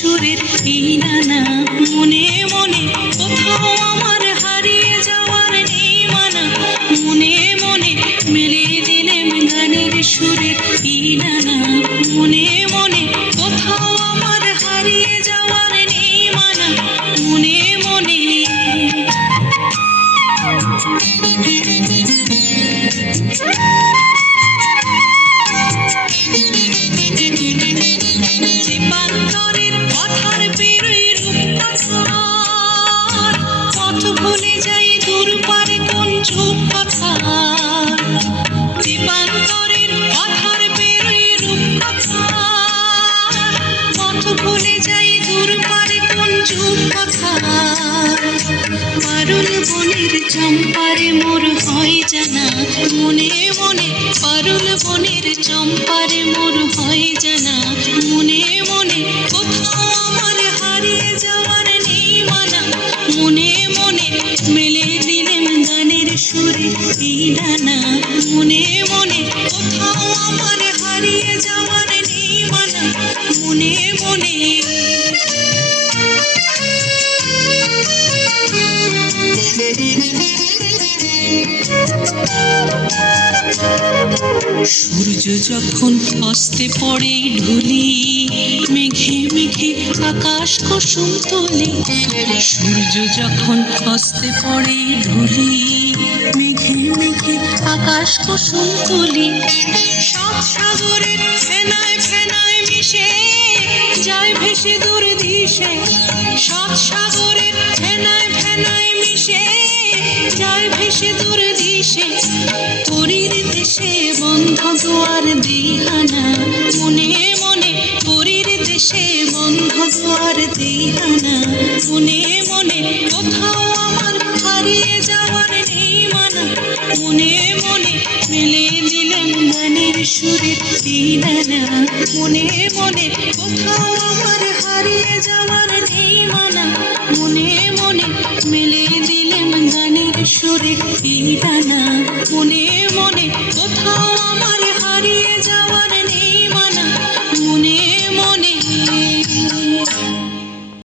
সুরের এই নানা, মনে মনে কোথাও আমার হারিয়ে যাওয়ার নেই মানা। মনে মনে মেলে দিলেম গানের সুরের এই নানা, মনে মনে কোথাও আমার হারিয়ে যাওয়ার নেই মানা। মনে মনে পান্তরের পথর পেরোই রূপকথার, পথ ভুলে যাই দূর পারে কোন চুপকথার। পান্তরের পথর পেরোই রূপকথার, পথ ভুলে যাই দূর পারে কোন চুপকথার। পারুল বনের চম্পারে মোর হয় জানা, মনে মনে পারুল বনের চম্পারে মোর হয় জানা। মনে মনে কোথাও আমার হারিয়ে যাওয়ার নেই মানা। মনে মনে মেলে দিলেম গানের সুরে এই ডানা। মনে মনে কোথাও আমার হারিয়ে যাওয়ার নেই মানা। মনে মনে সূর্য যখন অস্তে পড়ে ঢুলি, মেঘে মেঘে আকাশ কুসুম তুলি। সূর্য যখন অস্তে পড়ে ঢুলি, মেঘে মেঘে আকাশ কুসুম তুলি। সব সাগরের ফেনায় ফেনায় মিশে যায় ভেসে দূর দিশে। সব সাগরের ফেনায় ফেনায় মিশে যায় ভেসে দূর দিশে। পরীর দেশে বন্ধ দুয়ার দিহানা, মনে মনে পরীর দেশে বন্ধ দুয়ার দিহানা। মনে মনে কোথাও আমার হারিয়ে যাওয়ার নেই মানা। মনে মনে মেলে দিলেম গানের সুরে এই ডানা। মনে মনে কোথাও আমার হারিয়ে যাওয়ার নেই মানা। মনে মনে মেলে দিলেম গানের সুরে এই ডানা। মনে মনে কোথাও